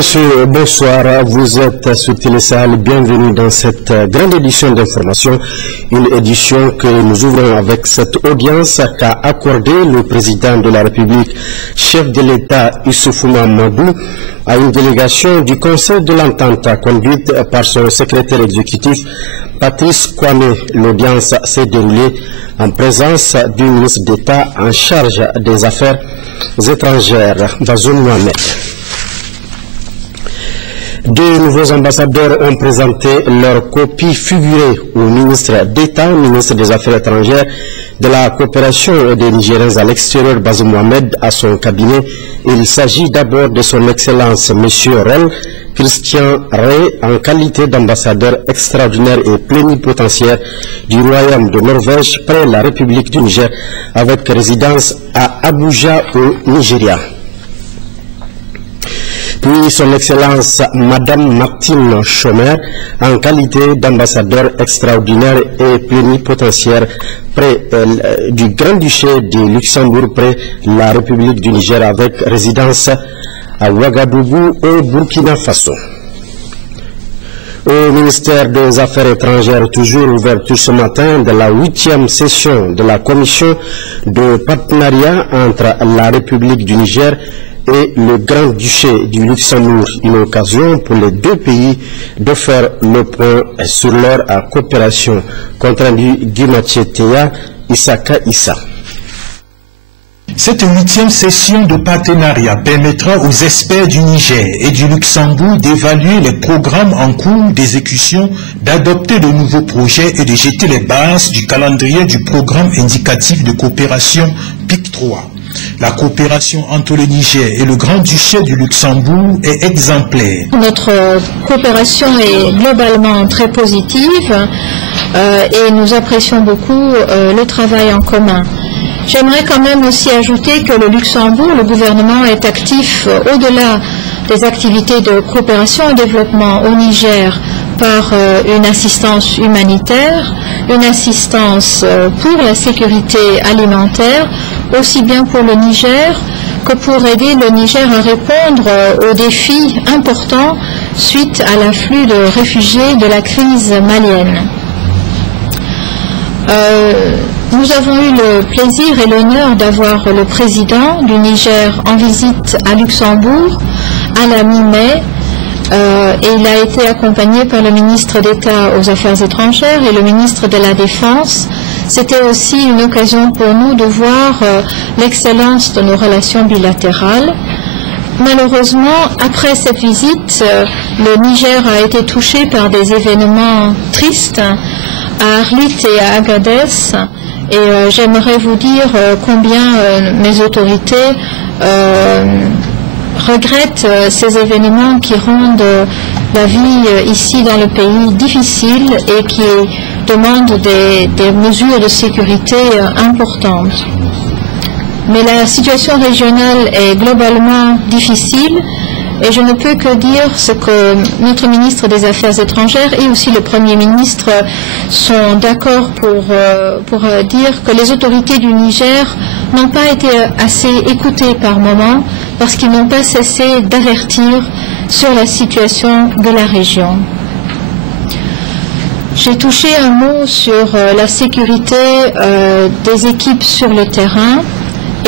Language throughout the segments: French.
messieurs, bonsoir. Vous êtes sur Télé-Sahel. Bienvenue dans cette grande édition d'information. Une édition que nous ouvrons avec cette audience qu'a accordé le président de la République, chef de l'État Issoufou Mahamadou, à une délégation du Conseil de l'Entente conduite par son secrétaire exécutif Patrice Kwame. L'audience s'est déroulée en présence du ministre d'État en charge des Affaires étrangères, Bazoum Mohamed. Deux nouveaux ambassadeurs ont présenté leur copie figurée au ministre d'État, ministre des Affaires étrangères, de la coopération des Nigériens à l'extérieur, Bazoum Mohamed, à son cabinet. Il s'agit d'abord de son Excellence M. Rel Christian Ray, en qualité d'ambassadeur extraordinaire et plénipotentiaire du Royaume de Norvège près la République du Niger, avec résidence à Abuja au Nigeria. Puis son Excellence Madame Martine Chomer, en qualité d'ambassadeur extraordinaire et plénipotentiaire près du Grand-Duché de Luxembourg près la République du Niger, avec résidence à Ouagadougou au Burkina Faso. Au ministère des Affaires étrangères, toujours ouverture ce matin de la 8e session de la commission de partenariat entre la République du Niger et le Grand-Duché du Luxembourg, une occasion pour les deux pays de faire le point sur leur coopération. Compte rendu Guimathieu Théa, Isaka Issa. Cette 8e session de partenariat permettra aux experts du Niger et du Luxembourg d'évaluer les programmes en cours d'exécution, d'adopter de nouveaux projets et de jeter les bases du calendrier du programme indicatif de coopération PIC 3. La coopération entre le Niger et le Grand-Duché du Luxembourg est exemplaire. Notre coopération est globalement très positive et nous apprécions beaucoup le travail en commun. J'aimerais quand même aussi ajouter que le Luxembourg, le gouvernement est actif au-delà des activités de coopération et développement au Niger par une assistance humanitaire, une assistance pour la sécurité alimentaire, aussi bien pour le Niger que pour aider le Niger à répondre aux défis importants suite à l'afflux de réfugiés de la crise malienne. Nous avons eu le plaisir et l'honneur d'avoir le président du Niger en visite à Luxembourg à la mi-mai et il a été accompagné par le ministre d'État aux Affaires étrangères et le ministre de la Défense. C'était aussi une occasion pour nous de voir l'excellence de nos relations bilatérales. Malheureusement, après cette visite, le Niger a été touché par des événements tristes à Arlit et à Agadez. Et j'aimerais vous dire combien mes autorités regrettent ces événements qui rendent la vie ici dans le pays difficile et qui demandent des mesures de sécurité importantes. Mais la situation régionale est globalement difficile et je ne peux que dire ce que notre ministre des Affaires étrangères et aussi le Premier ministre sont d'accord pour dire que les autorités du Niger n'ont pas été assez écoutées par moment parce qu'ils n'ont pas cessé d'avertir sur la situation de la région. J'ai touché un mot sur la sécurité des équipes sur le terrain.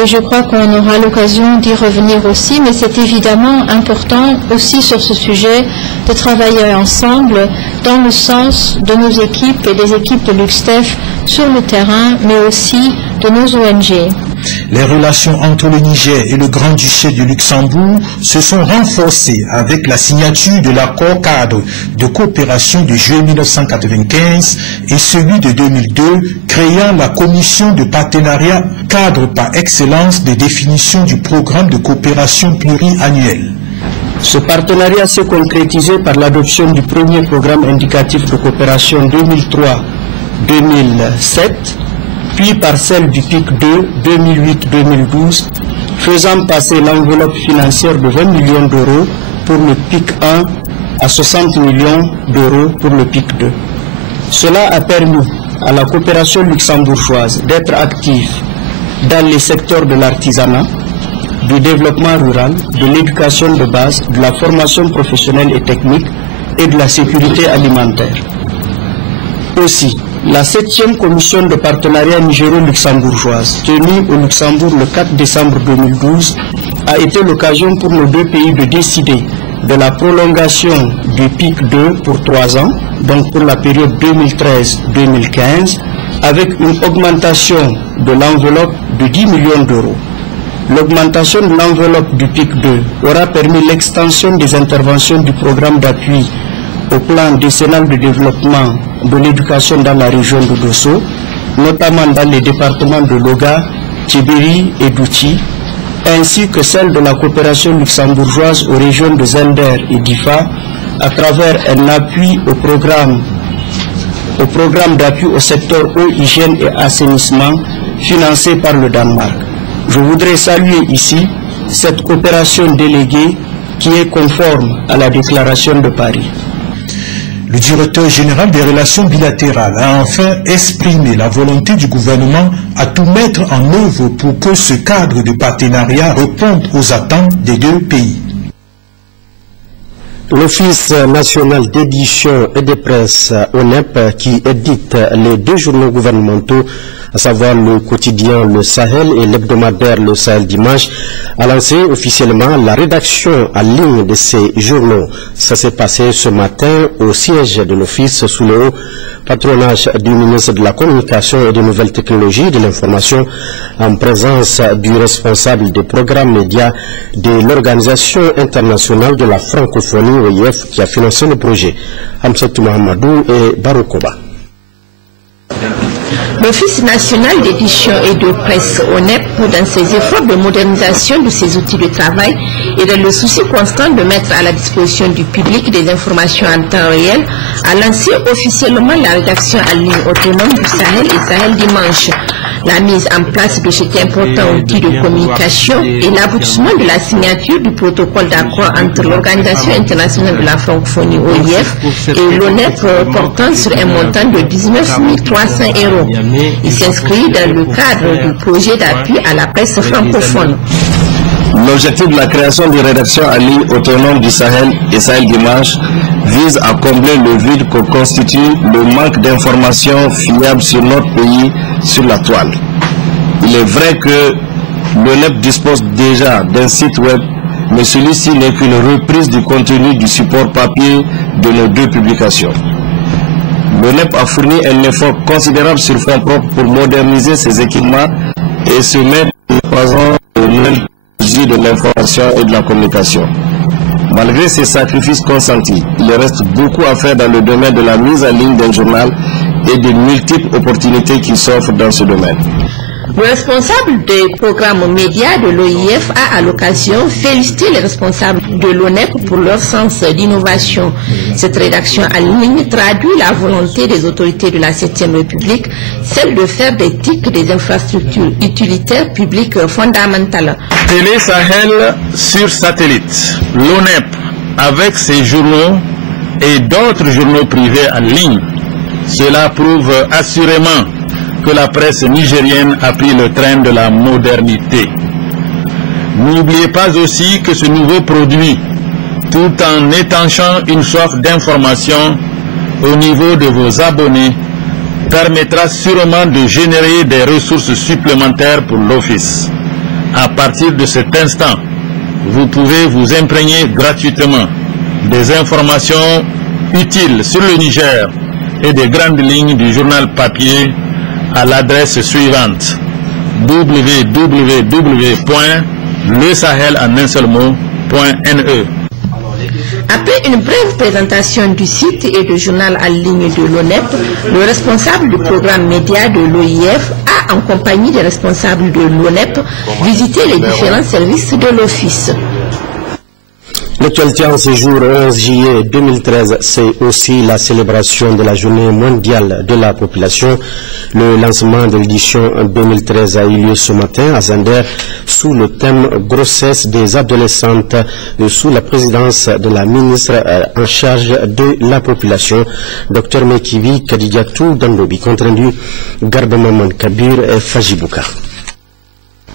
Et je crois qu'on aura l'occasion d'y revenir aussi, mais c'est évidemment important aussi sur ce sujet de travailler ensemble dans le sens de nos équipes et des équipes de l'UXTEF sur le terrain, mais aussi de nos ONG. Les relations entre le Niger et le Grand-Duché du Luxembourg se sont renforcées avec la signature de l'accord cadre de coopération de juillet 1995 et celui de 2002 créant la commission de partenariat cadre par excellence de définition du programme de coopération pluriannuel. Ce partenariat s'est concrétisé par l'adoption du premier programme indicatif de coopération 2003-2007, puis par celle du PIC 2 2008-2012, faisant passer l'enveloppe financière de 20 millions d'euros pour le PIC 1 à 60 millions d'euros pour le PIC 2. Cela a permis à la coopération luxembourgeoise d'être active dans les secteurs de l'artisanat, du développement rural, de l'éducation de base, de la formation professionnelle et technique et de la sécurité alimentaire. Aussi, la 7e commission de partenariat nigéro-luxembourgeoise, tenue au Luxembourg le 4 décembre 2012, a été l'occasion pour nos deux pays de décider de la prolongation du PIC 2 pour 3 ans, donc pour la période 2013-2015, avec une augmentation de l'enveloppe de 10 millions d'euros. L'augmentation de l'enveloppe du PIC 2 aura permis l'extension des interventions du programme d'appui au plan décennal de développement de l'éducation dans la région de Dosso, notamment dans les départements de Loga, Tiberi et Douchi, ainsi que celle de la coopération luxembourgeoise aux régions de Zender et d'Ifa, à travers un appui au programme d'appui au secteur eau, hygiène et assainissement financé par le Danemark. Je voudrais saluer ici cette coopération déléguée qui est conforme à la déclaration de Paris. Le directeur général des relations bilatérales a enfin exprimé la volonté du gouvernement à tout mettre en œuvre pour que ce cadre de partenariat réponde aux attentes des deux pays. L'Office national d'édition et de presse, ONEP, qui édite les deux journaux gouvernementaux, à savoir le quotidien Le Sahel et l'hebdomadaire Le Sahel Dimanche, a lancé officiellement la rédaction en ligne de ces journaux. Ça s'est passé ce matin au siège de l'Office sous le haut patronage du ministre de la Communication et des Nouvelles Technologies de l'Information, en présence du responsable des programmes médias de l'Organisation internationale de la francophonie, OIF, qui a financé le projet. Hamsatou Mahamadou et Baroukoba. L'Office national d'édition et de presse ONEP, dans ses efforts de modernisation de ses outils de travail et dans le souci constant de mettre à la disposition du public des informations en temps réel, a lancé officiellement la rédaction en ligne autonome du Sahel et Sahel Dimanche. La mise en place de cet important outil de communication et l'aboutissement de la signature du protocole d'accord entre l'Organisation internationale de la francophonie OIF et l'ONEP portant sur un montant de 19 300 €. Il s'inscrit dans le cadre du projet d'appui à la presse francophone. L'objectif de la création des rédactions en ligne autonomes du Sahel et Sahel Dimanche vise à combler le vide que constitue le manque d'informations fiables sur notre pays sur la toile. Il est vrai que l'ONEP dispose déjà d'un site web, mais celui-ci n'est qu'une reprise du contenu du support papier de nos deux publications. L'ONEP a fourni un effort considérable sur fonds propres pour moderniser ses équipements et se mettre en présence de nouvelles technologies de l'information et de la communication. Malgré ces sacrifices consentis, il reste beaucoup à faire dans le domaine de la mise en ligne d'un journal et des multiples opportunités qui s'offrent dans ce domaine. Le responsable des programmes médias de l'OIF a à l'occasion félicité les responsables de l'ONEP pour leur sens d'innovation. Cette rédaction en ligne traduit la volonté des autorités de la 7e République, celle de faire des TIC des infrastructures utilitaires publiques fondamentales. Télé Sahel sur satellite. L'ONEP, avec ses journaux et d'autres journaux privés en ligne, cela prouve assurément que la presse nigérienne a pris le train de la modernité. N'oubliez pas aussi que ce nouveau produit, tout en étanchant une soif d'information au niveau de vos abonnés, permettra sûrement de générer des ressources supplémentaires pour l'Office. À partir de cet instant, vous pouvez vous imprégner gratuitement des informations utiles sur le Niger et des grandes lignes du journal papier à l'adresse suivante: www.lesahel.ne. Après une brève présentation du site et du journal en ligne de l'ONEP, le responsable du programme média de l'OIF a, en compagnie des responsables de l'ONEP, visité les différents services de l'Office. L'actualité en ce jour 11 juillet 2013, c'est aussi la célébration de la journée mondiale de la population. Le lancement de l'édition 2013 a eu lieu ce matin à Zender sous le thème grossesse des adolescentes sous la présidence de la ministre en charge de la population, Dr Mekivi Kadidiatou Dandobi. Compte rendu Garba Maman Kabir et Fajibouka.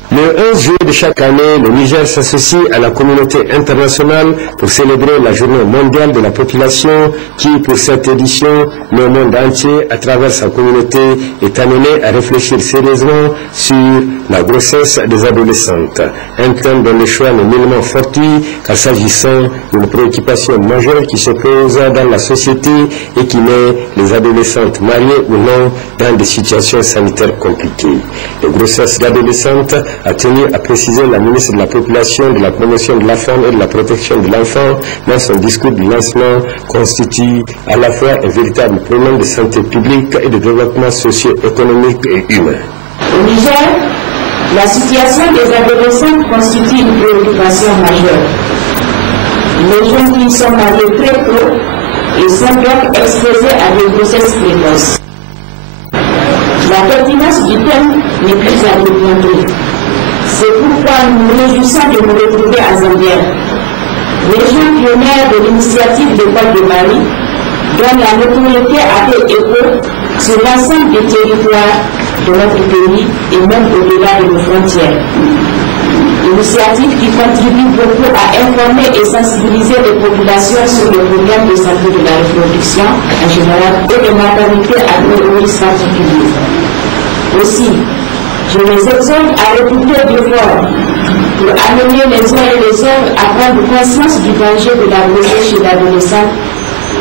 Le 11 juillet de chaque année, le Niger s'associe à la communauté internationale pour célébrer la journée mondiale de la population qui, pour cette édition, le monde entier, à travers sa communauté, est amené à réfléchir sérieusement sur la grossesse des adolescentes. Un thème dont le choix est nullement fortuit, car s'agissant d'une préoccupation majeure qui se pose dans la société et qui met les adolescentes mariées ou non dans des situations sanitaires compliquées. Les grossesses d'adolescentes, a tenu à préciser la ministre de la Population, de la Promotion de la Femme et de la Protection de l'Enfant dans son discours de lancement, constitue à la fois un véritable problème de santé publique et de développement socio-économique et humain. Au Niger, la situation des adolescents constitue une préoccupation majeure. Les jeunes qui sont mariés très tôt et sont donc exposés à des grossesses précoces. La pertinence du thème n'est plus à démontrer. C'est pourquoi nous nous réjouissons de nous retrouver à Zambia, région pionnière de l'initiative d'école de Paris, dont la notoriété a fait écho sur l'ensemble des territoires de notre pays et même au-delà de nos frontières. Initiative qui contribue beaucoup à informer et sensibiliser les populations sur les problèmes de santé de la reproduction en général et de maternité à priorité particulier. Aussi, je les exhorte à redoubler d'efforts pour amener les uns et les autres à prendre conscience du danger de la grossesse chez l'adolescent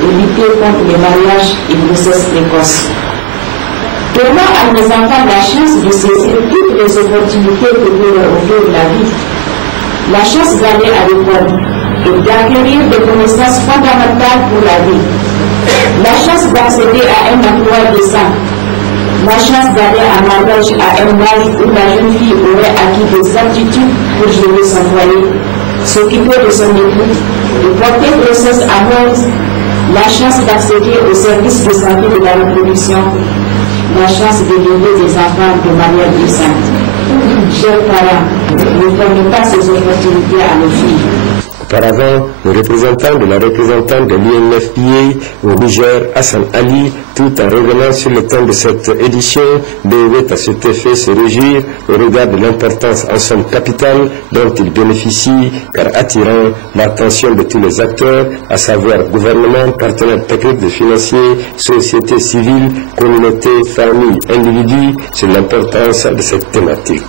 et lutter contre les mariages et grossesses précoces. Donnons à nos enfants la chance de saisir toutes les opportunités que peut leur offrir la vie, la chance d'aller à l'école et d'acquérir des connaissances fondamentales pour la vie, la chance d'accéder à un emploi décent, la chance d'aller en mariage à un âge où la jeune fille aurait acquis des aptitudes pour gérer son foyer, s'occuper de son époux, de porter grossesse amoureuse, la chance d'accéder aux services de santé de la reproduction, la chance d'élever des enfants de manière décente. Chers parents, ne prenez pas ces opportunités à nos filles. Auparavant, le représentant de la représentante de l'UNFPA au Niger, Hassan Ali, tout en revenant sur le thème de cette édition, devait à cet effet se réjouir au regard de l'importance en somme capitale dont il bénéficie, car attirant l'attention de tous les acteurs, à savoir gouvernement, partenaires techniques et financiers, société civile, communauté, famille, individus, sur l'importance de cette thématique.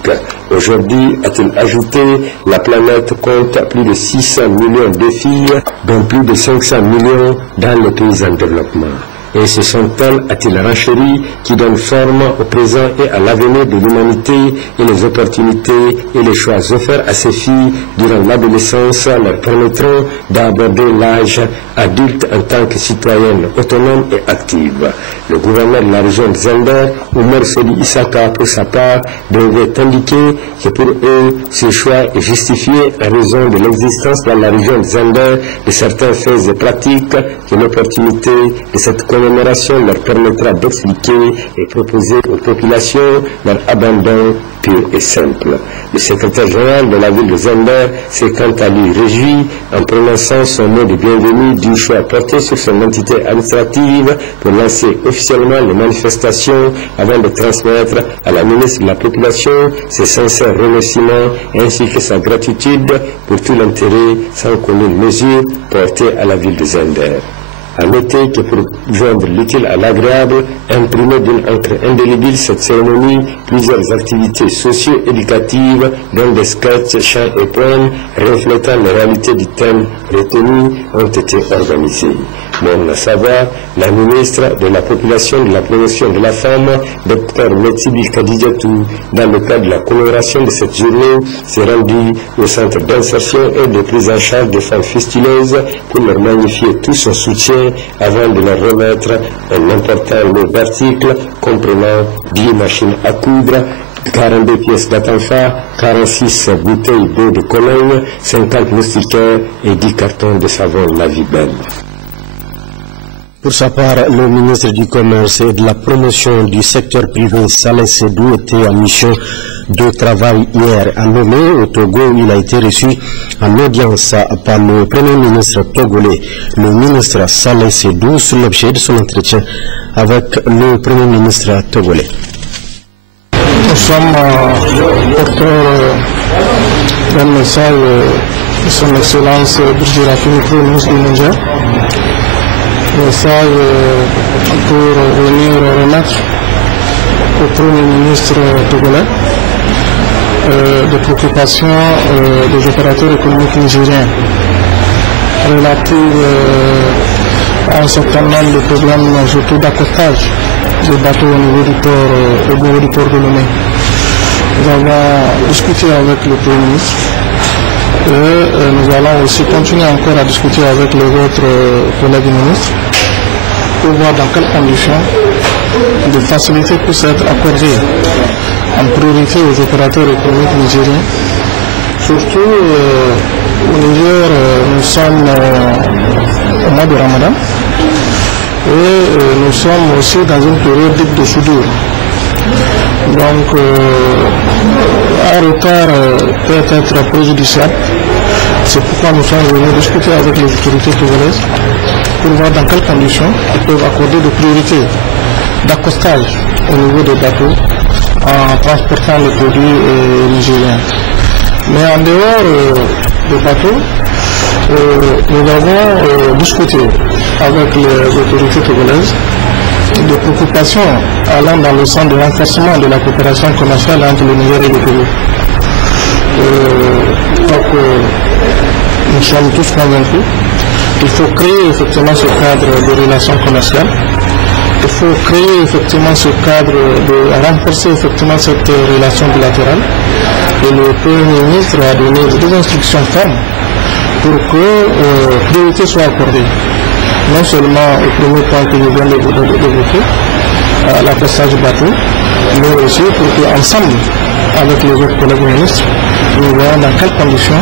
Aujourd'hui, a-t-il ajouté, la planète compte plus de 600 millions de filles, dont plus de 500 millions dans les pays en développement. Et ce sont elles, a-t-il renchéri, qui donnent forme au présent et à l'avenir de l'humanité, et les opportunités et les choix offerts à ces filles durant l'adolescence leur permettront d'aborder l'âge adulte en tant que citoyennes autonomes et actives. Le gouverneur de la région de Zender, Oumar Soli Issaka, pour sa part, devait indiquer que pour eux, ce choix est justifié en raison de l'existence dans la région de Zender de certains faits et pratiques que l'opportunité de cette commémoration leur permettra d'expliquer et proposer aux populations leur abandon pur et simple. Le secrétaire général de la ville de Zender s'est quant à lui réjoui en prononçant son mot de bienvenue du choix porté sur son entité administrative pour lancer officiellement les manifestations avant de transmettre à la ministre de la Population ses sincères remerciements ainsi que sa gratitude pour tout l'intérêt sans commune mesure porté à la ville de Zender. À noter que pour joindre l'utile à l'agréable, imprimer d'une encre indélébile cette cérémonie, plusieurs activités socio-éducatives, dont des sketchs, chants et poèmes, reflétant les réalités du thème retenu, ont été organisées. Mon savoir, la ministre de la Population, de la Promotion de la Femme, Dr Metsibi Kadidiatou, dans le cadre de la commémoration de cette journée, s'est rendue au centre d'insertion et de prise en charge des femmes fistuleuses pour leur magnifier tout son soutien avant de leur remettre un important lot d'articles comprenant 10 machines à coudre, 42 pièces d'attenfa, 46 bouteilles d'eau de Cologne, 50 moustiquaires et 10 cartons de savon La Vie Belle. Pour sa part, le ministre du Commerce et de la Promotion du secteur privé, Saleh Sedou, était en mission de travail hier à Lomé, au Togo, où il a été reçu en audience par le Premier ministre togolais. Le ministre Saleh Sedou, sur l'objet de son entretien avec le Premier ministre togolais. sommes porteurs d'un message de son Excellence Brigitte Raffini, Premier ministre du Niger. Message pour venir remettre au Premier ministre togolais des préoccupations des opérateurs économiques nigériens relatives à un certain nombre de problèmes, surtout d'accostage des bateaux au niveau du port de Lomé. Nous avons discuté avec le Premier ministre et nous allons aussi continuer encore à discuter avec les autres collègues ministres pour voir dans quelles conditions des facilités puissent être accordées en priorité aux opérateurs économiques nigériens. Surtout au Niger, nous sommes au mois de Ramadan et nous sommes aussi dans une période dite de soudure. Donc un retard peut être préjudiciable. C'est pourquoi nous sommes venus discuter avec les autorités togolaises pour voir dans quelles conditions ils peuvent accorder des priorités d'accostage au niveau des bateaux en transportant les produits nigériens. Mais en dehors des bateaux, nous avons discuté avec les autorités togolaises des préoccupations allant dans le sens du renforcement de la coopération commerciale entre le Niger et le Togo. Donc, nous sommes tous convaincus qu'il faut créer effectivement ce cadre de relations commerciales. Il faut créer effectivement ce cadre de renforcer effectivement cette relation bilatérale. Et le Premier ministre a donné des instructions fermes pour que priorité soit accordée. Non seulement au premier point que je viens d'évoquer, l'accostage du bateau, mais aussi pour qu'ensemble, avec les autres collègues ministres, nous voyons dans quelles conditions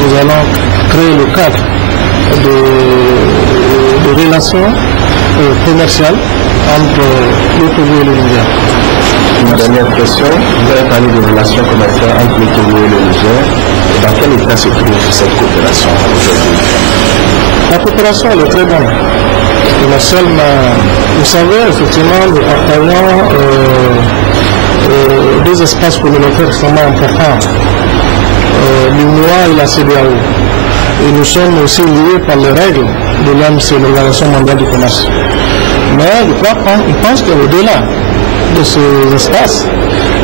nous allons créer le cadre de relations commerciales entre le Togo et le Niger. Une dernière question, vous avez parlé de relations commerciales entre le Togo et le Niger. Dans quel état se trouve cette coopération aujourd'hui? La coopération elle est très bonne. Vous savez, effectivement, nous partageons deux espaces communautaires extrêmement importants, l'UNOA et la CEDEAO. Et nous sommes aussi liés par les règles de l'OMC, l'Organisation mondiale du commerce. Mais je pense qu'au-delà de ces espaces,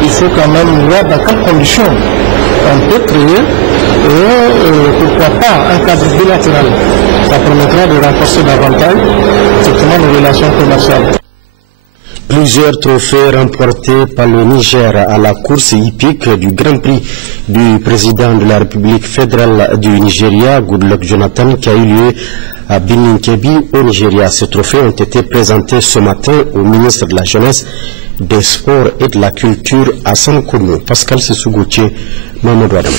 il faut quand même voir dans quelles conditions on peut créer et pourquoi pas un cadre bilatéral. Ça permettra de renforcer davantage effectivement nos relations commerciales. Plusieurs trophées remportés par le Niger à la course hippique du Grand Prix du président de la République fédérale du Nigeria, Goodluck Jonathan, qui a eu lieu à Birnin-Kebbi au Nigeria. Ces trophées ont été présentés ce matin au ministre de la Jeunesse, des Sports et de la Culture, Hassan Kounou. Pascal Sessou-Gauthier, Mamadou Adam.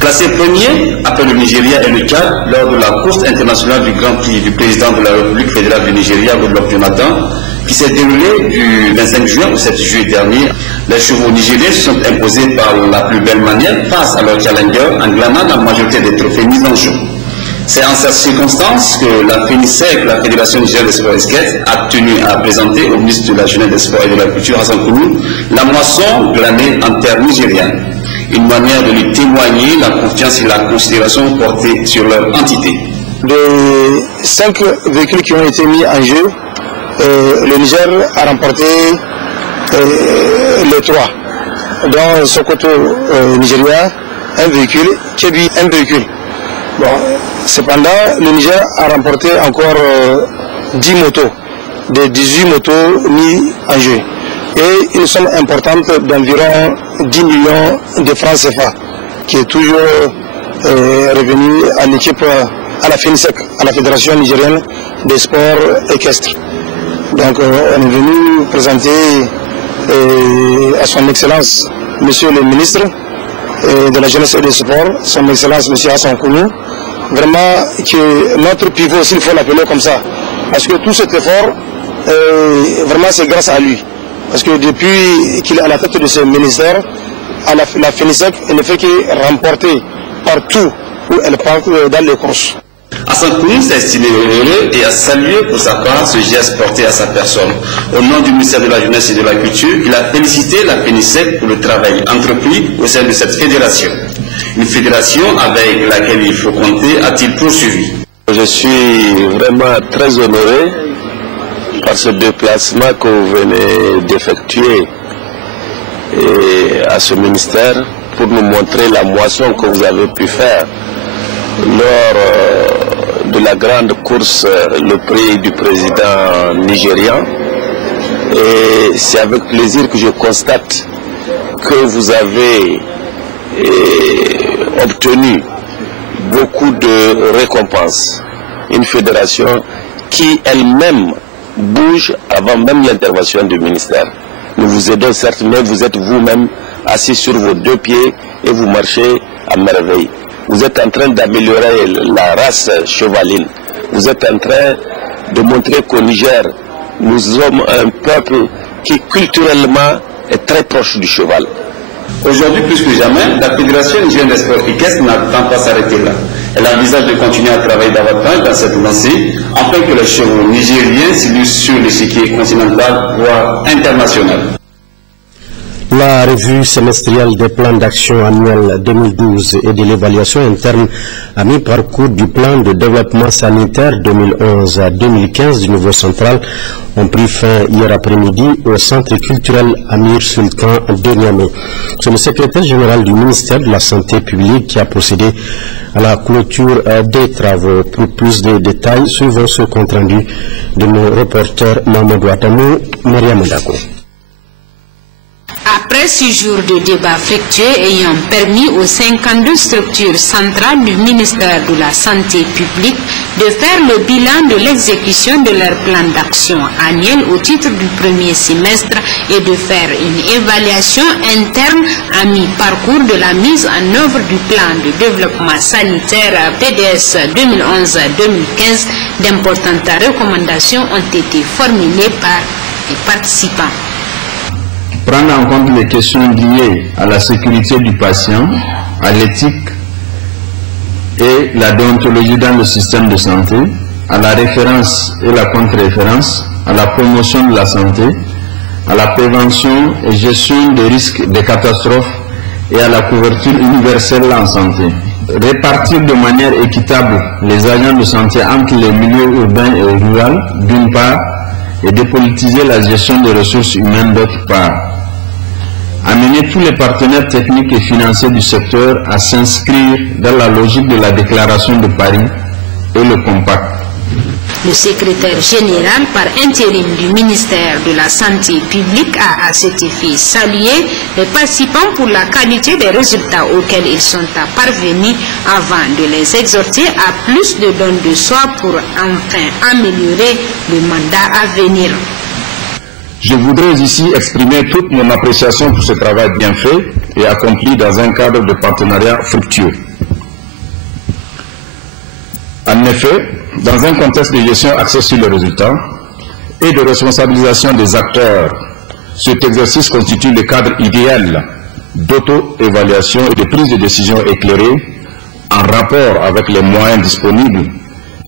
Classé premier après le Nigeria et le Tchad lors de la course internationale du Grand Prix du président de la République fédérale du Nigeria, Goodluck Jonathan, qui s'est déroulé du 25 juin au 7 juillet dernier, les chevaux nigériens se sont imposés par la plus belle manière face à leur challenger en glanant la majorité des trophées mis en jeu. C'est en cette circonstance que la FENISEC, la Fédération nigérienne des sports esquettes, a tenu à présenter au ministre de la Jeunesse, des Sports et de la Culture, Hassan Kounou, la moisson glanée en terre nigériane. Une manière de lui témoigner la confiance et la considération portée sur leur entité. De 5 véhicules qui ont été mis en jeu, le Niger a remporté les 3. Dans Sokoto, Nigeria, un véhicule, Kebbi, un véhicule. Bon, cependant, le Niger a remporté encore 10 motos, des 18 motos mis en jeu. Et une somme importante d'environ 10 millions de francs CFA, qui est toujours revenu à l'équipe, à la FENISEC, à la Fédération nigérienne des sports équestres. Donc on est venu présenter à son Excellence, Monsieur le ministre de la Jeunesse et des Sports, son Excellence Monsieur Hassan Kounou, vraiment que notre pivot, s'il faut l'appeler comme ça, parce que tout cet effort, vraiment c'est grâce à lui. Parce que depuis qu'il est à la tête de ce ministère, à la FENISEC, elle ne fait que remporter partout où elle part dans les courses. Hassan Kounou s'est estimé heureux et a salué pour sa part ce geste porté à sa personne. Au nom du ministère de la Jeunesse et de la Culture, il a félicité la FENISEC pour le travail entrepris au sein de cette fédération. Une fédération avec laquelle il faut compter, a-t-il poursuivi. Je suis vraiment très honoré par ce déplacement que vous venez d'effectuer à ce ministère pour nous montrer la moisson que vous avez pu faire lors de la grande course, le prix du président nigérian. Et c'est avec plaisir que je constate que vous avez obtenu beaucoup de récompenses. Une fédération qui elle-même bouge avant même l'intervention du ministère. Nous vous aidons certes, mais vous êtes vous-même assis sur vos deux pieds et vous marchez à merveille. Vous êtes en train d'améliorer la race chevaline. Vous êtes en train de montrer qu'au Niger, nous sommes un peuple qui culturellement est très proche du cheval. Aujourd'hui, plus que jamais, la Fédération nigérienne des sports équestres n'attend pas s'arrêter là. Elle envisage de continuer à travailler davantage dans cette lancée, afin que les chevaux nigériens s'illustrent sur l'échiquier continental, voire international. La revue semestrielle des plans d'action annuels 2012 et de l'évaluation interne à mi-parcours du plan de développement sanitaire 2011 à 2015 du niveau central ont pris fin hier après-midi au centre culturel Amir Sultan de Niamey. C'est le secrétaire général du ministère de la Santé publique qui a procédé à la clôture des travaux. Pour plus de détails, suivons ce compte rendu de nos reporters Mamadou Adamou, Maria Modako. Après 6 jours de débats fructueux ayant permis aux 52 structures centrales du ministère de la Santé publique de faire le bilan de l'exécution de leur plan d'action annuel au titre du premier semestre et de faire une évaluation interne à mi-parcours de la mise en œuvre du plan de développement sanitaire PDS 2011-2015, d'importantes recommandations ont été formulées par les participants. Prendre en compte les questions liées à la sécurité du patient, à l'éthique et la déontologie dans le système de santé, à la référence et la contre-référence, à la promotion de la santé, à la prévention et gestion des risques des catastrophes et à la couverture universelle en santé. Répartir de manière équitable les agents de santé entre les milieux urbains et ruraux, d'une part, et dépolitiser la gestion des ressources humaines, d'autre part. Amener tous les partenaires techniques et financiers du secteur à s'inscrire dans la logique de la déclaration de Paris et le compact. Le secrétaire général par intérim du ministère de la Santé publique a à cet effet salué les participants pour la qualité des résultats auxquels ils sont parvenus avant de les exhorter à plus de dons de soi pour enfin améliorer le mandat à venir. Je voudrais ici exprimer toute mon appréciation pour ce travail bien fait et accompli dans un cadre de partenariat fructueux. En effet, dans un contexte de gestion axé sur les résultats et de responsabilisation des acteurs, cet exercice constitue le cadre idéal d'auto-évaluation et de prise de décision éclairée en rapport avec les moyens disponibles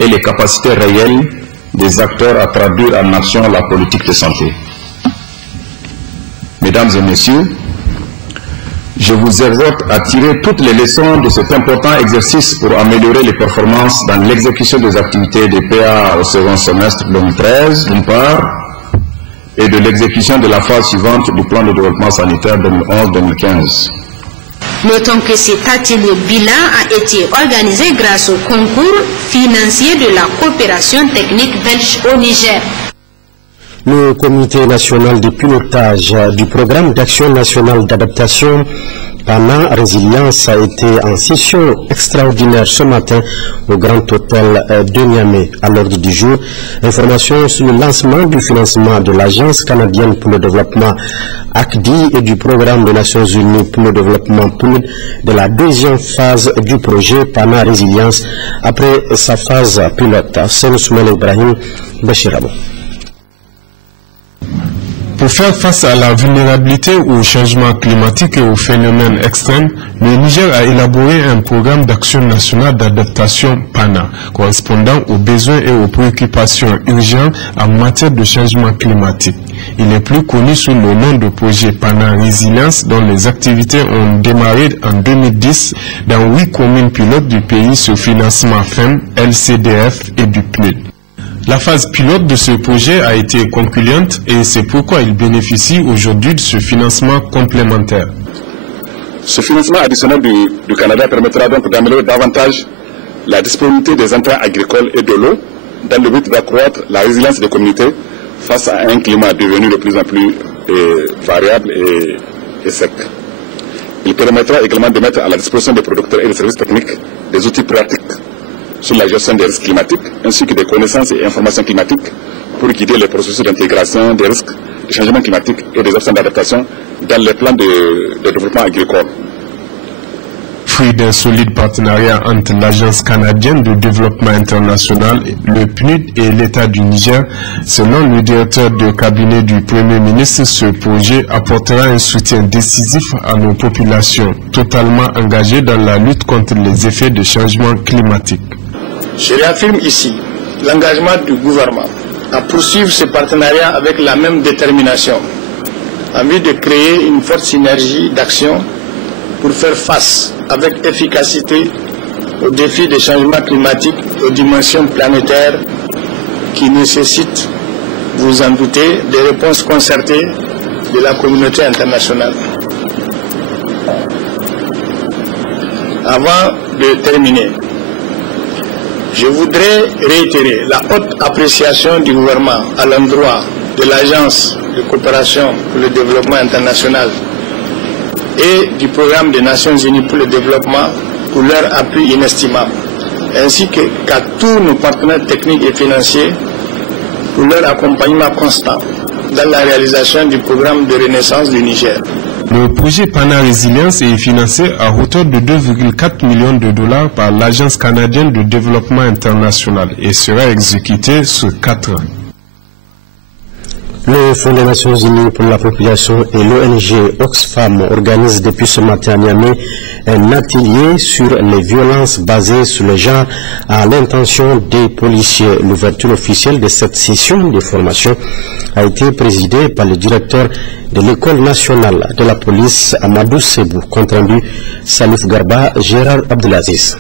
et les capacités réelles des acteurs à traduire en action la politique de santé. Mesdames et messieurs, je vous exhorte à tirer toutes les leçons de cet important exercice pour améliorer les performances dans l'exécution des activités des PA au second semestre 2013, d'une part, et de l'exécution de la phase suivante du plan de développement sanitaire 2011-2015. Notons que cet atelier bilan a été organisé grâce au concours financier de la coopération technique belge au Niger. Le comité national de pilotage du programme d'action nationale d'adaptation PANA Résilience a été en session extraordinaire ce matin au Grand Hôtel de Niamey. À l'ordre du jour, information sur le lancement du financement de l'Agence canadienne pour le développement ACDI et du programme des Nations Unies pour le développement PNUD de la deuxième phase du projet PANA Résilience après sa phase pilote. C'est Ousmane Ibrahim Bachirabo. Pour faire face à la vulnérabilité au changement climatique et aux phénomènes extrêmes, le Niger a élaboré un programme d'action nationale d'adaptation PANA, correspondant aux besoins et aux préoccupations urgentes en matière de changement climatique. Il est plus connu sous le nom de projet PANA Résilience, dont les activités ont démarré en 2010 dans 8 communes pilotes du pays sous financement FEM, LCDF et du PNUD. La phase pilote de ce projet a été concluante et c'est pourquoi il bénéficie aujourd'hui de ce financement complémentaire. Ce financement additionnel du Canada permettra donc d'améliorer davantage la disponibilité des intrants agricoles et de l'eau dans le but d'accroître la résilience des communautés face à un climat devenu de plus en plus variable et sec. Il permettra également de mettre à la disposition des producteurs et des services techniques des outils pratiques sur la gestion des risques climatiques, ainsi que des connaissances et informations climatiques pour guider les processus d'intégration des risques du changement climatique et des options d'adaptation dans les plans de développement agricole. Fruit d'un solide partenariat entre l'Agence canadienne de développement international, le PNUD et l'État du Niger, selon le directeur de cabinet du Premier ministre, ce projet apportera un soutien décisif à nos populations, totalement engagées dans la lutte contre les effets du changement climatique. Je réaffirme ici l'engagement du gouvernement à poursuivre ce partenariat avec la même détermination, en vue de créer une forte synergie d'action pour faire face avec efficacité aux défis des changements climatiques aux dimensions planétaires qui nécessitent, vous en doutez, des réponses concertées de la communauté internationale. Avant de terminer, je voudrais réitérer la haute appréciation du gouvernement à l'endroit de l'Agence de coopération pour le développement international et du programme des Nations Unies pour le développement pour leur appui inestimable, ainsi qu'à tous nos partenaires techniques et financiers pour leur accompagnement constant dans la réalisation du programme de renaissance du Niger. Le projet PANA Résilience est financé à hauteur de 2,4 millions de dollars par l'Agence canadienne de développement international et sera exécuté sur 4 ans. Le Fonds des Nations Unies pour la population et l'ONG Oxfam organisent depuis ce matin à Niamey un atelier sur les violences basées sur le genre à l'intention des policiers. L'ouverture officielle de cette session de formation a été présidée par le directeur de l'École nationale de la police, Amadou Sebou. Compte rendu, Salif Garba, Gérard Abdelaziz.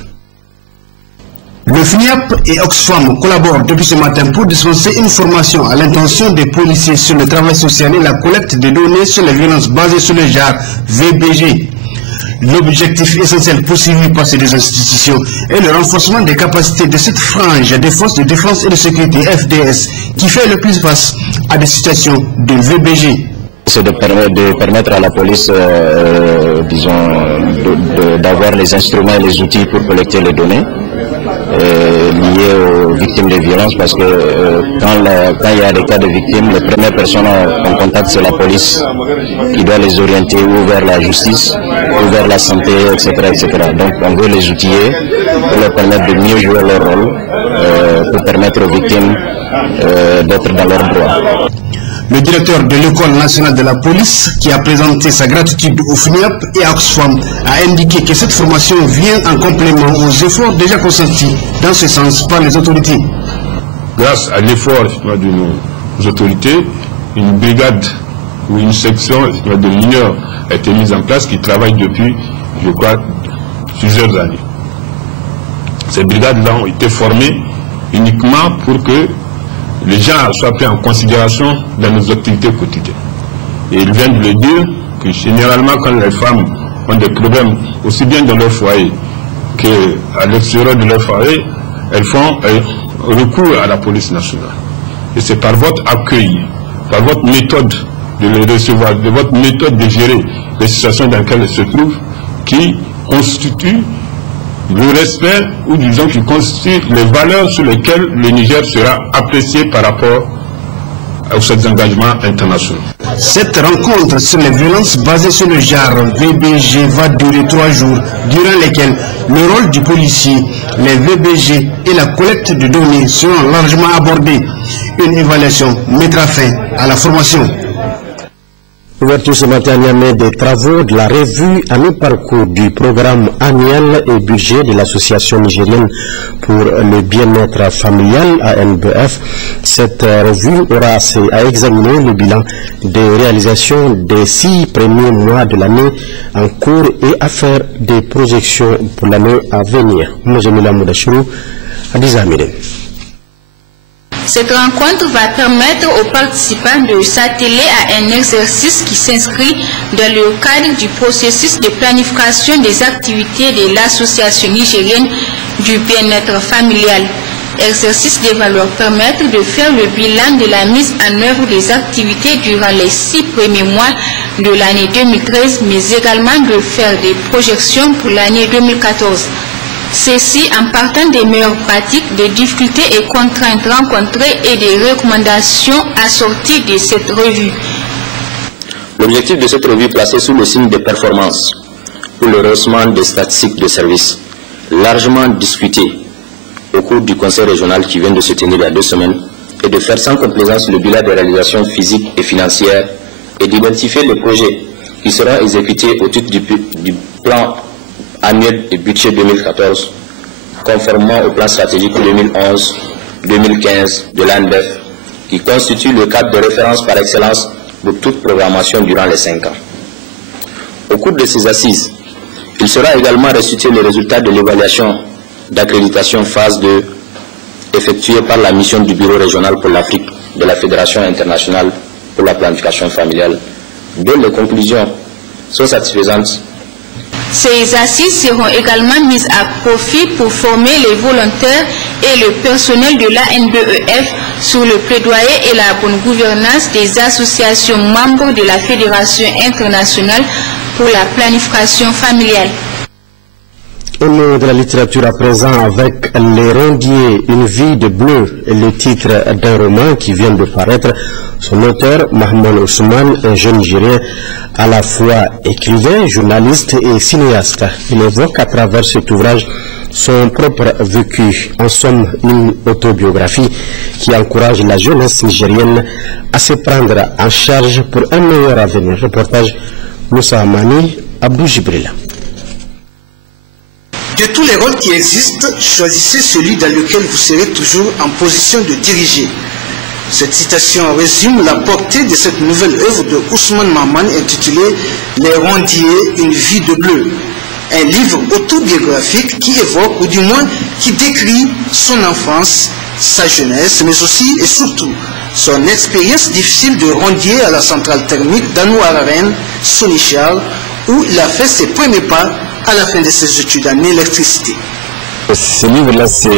Le FNIAP et Oxfam collaborent depuis ce matin pour dispenser une formation à l'intention des policiers sur le travail social et la collecte de données sur les violences basées sur le genre VBG. L'objectif essentiel poursuivi par ces deux institutions est le renforcement des capacités de cette frange des forces de défense et de sécurité FDS qui fait le plus face à des situations de VBG. C'est de permettre à la police, d'avoir les instruments et les outils pour collecter les données liées aux victimes de violences, parce que quand il y a des cas de victimes, les premières personnes en contact c'est la police qui doit les orienter ou vers la justice ou vers la santé, etc., etc. Donc on veut les outiller pour leur permettre de mieux jouer leur rôle, pour permettre aux victimes d'être dans leurs droits. Le directeur de l'École nationale de la police, qui a présenté sa gratitude au FNIAP et à Oxfam, a indiqué que cette formation vient en complément aux efforts déjà consentis dans ce sens par les autorités. Grâce à l'effort de nos autorités, une brigade ou une section de mineurs a été mise en place qui travaille depuis, je crois, plusieurs années. Ces brigades-là ont été formées uniquement pour que les gens soient pris en considération dans nos activités quotidiennes. Et ils viennent de le dire que généralement quand les femmes ont des problèmes aussi bien dans leur foyer qu'à l'extérieur de leur foyer, elles font recours à la police nationale. Et c'est par votre accueil, par votre méthode de les recevoir, de votre méthode de gérer les situations dans lesquelles elles se trouvent, qui constitue le respect, ou disons qui constitue les valeurs sur lesquelles le Niger sera apprécié par rapport à ces engagements internationaux. Cette rencontre sur les violences basées sur le genre VBG va durer 3 jours, durant lesquels le rôle du policier, les VBG et la collecte de données seront largement abordés. Une évaluation mettra fin à la formation. Ouverture ce matin à Niamey des travaux de la revue à mi-parcours du programme annuel et budget de l'Association nigérienne pour le bien-être familial ANBF. Cette revue aura à examiner le bilan des réalisations des 6 premiers mois de l'année en cours et à faire des projections pour l'année à venir. Mojamila Moudachirou, Adiza Amire. Cette rencontre va permettre aux participants de s'atteler à un exercice qui s'inscrit dans le cadre du processus de planification des activités de l'Association nigérienne du bien-être familial. Exercice qui va leur permettre de faire le bilan de la mise en œuvre des activités durant les 6 premiers mois de l'année 2013, mais également de faire des projections pour l'année 2014. Ceci en partant des meilleures pratiques, des difficultés et contraintes rencontrées et des recommandations assorties de cette revue. L'objectif de cette revue placée sous le signe de performance pour le rehaussement des statistiques de service, largement discuté au cours du conseil régional qui vient de se tenir il y a 2 semaines, est de faire sans complaisance le bilan des réalisations physiques et financières et d'identifier les projets qui seront exécutés au titre du plan annuel et budget 2014, conformément au plan stratégique 2011-2015 de l'ANBF, qui constitue le cadre de référence par excellence de toute programmation durant les 5 ans. Au cours de ces assises, il sera également restitué les résultats de l'évaluation d'accréditation phase 2 effectuée par la mission du Bureau régional pour l'Afrique de la Fédération internationale pour la planification familiale, dont les conclusions sont satisfaisantes. Ces assises seront également mises à profit pour former les volontaires et le personnel de l'ANBEF sur le plaidoyer et la bonne gouvernance des associations membres de la Fédération internationale pour la planification familiale. Au nom de la littérature à présent avec Les Rondiers, une vie de bleu, le titre d'un roman qui vient de paraître. Son auteur, Mahmoud Ousmane, un jeune Nigérien, à la fois écrivain, journaliste et cinéaste. Il évoque à travers cet ouvrage son propre vécu, en somme une autobiographie qui encourage la jeunesse nigérienne à se prendre en charge pour un meilleur avenir. Reportage Moussa Amani, Abdou Jibrila. De tous les rôles qui existent, choisissez celui dans lequel vous serez toujours en position de diriger. Cette citation résume la portée de cette nouvelle œuvre de Ousmane Maman intitulée Les Rondiers, une vie de bleu. Un livre autobiographique qui évoque, ou du moins qui décrit son enfance, sa jeunesse, mais aussi et surtout son expérience difficile de rondier à la centrale thermique d'Anouararen, Sonichal, où il a fait ses premiers pas à la fin de ses études en électricité. Ce livre-là, c'est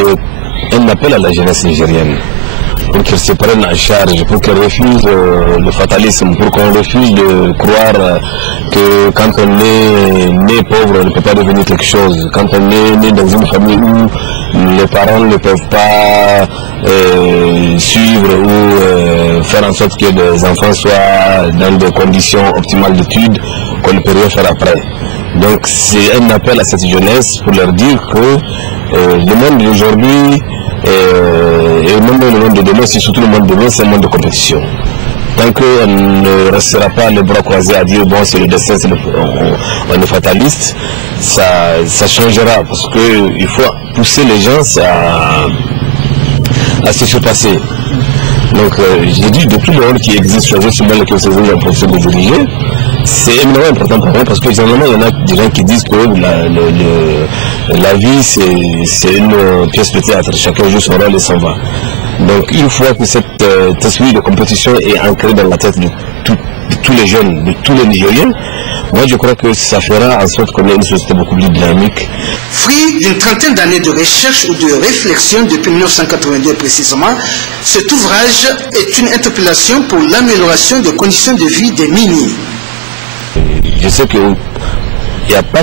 un appel à la jeunesse nigérienne pour qu'elle se prenne en charge, pour qu'elle refuse le fatalisme, pour qu'on refuse de croire que quand on est né pauvre, on ne peut pas devenir quelque chose. Quand on est né dans une famille où les parents ne peuvent pas suivre ou faire en sorte que les enfants soient dans des conditions optimales d'études, qu'on ne peut rien faire après. Donc c'est un appel à cette jeunesse pour leur dire que le monde d'aujourd'hui et le monde de demain, c'est surtout le monde de demain, c'est un monde de compétition. Tant qu'on ne restera pas les bras croisés à dire bon c'est le destin, on est fataliste, ça changera parce qu'il faut pousser les gens à se surpasser. Donc j'ai dit de tous les rôles qui existent, choisir celui lequel c'est en fonction de diriger. C'est éminemment important pour moi parce que généralement il y en a des gens qui disent que la vie c'est une pièce de théâtre, chacun joue son rôle et s'en va. Donc une fois que cet esprit de compétition est ancré dans la tête de tous les jeunes, de tous les Nigériens, moi je crois que ça fera en sorte qu'on ait une société beaucoup plus dynamique. Fruit d'une trentaine d'années de recherche ou de réflexion depuis 1982 précisément, cet ouvrage est une interpellation pour l'amélioration des conditions de vie des miniers. Je sais qu'il n'y a pas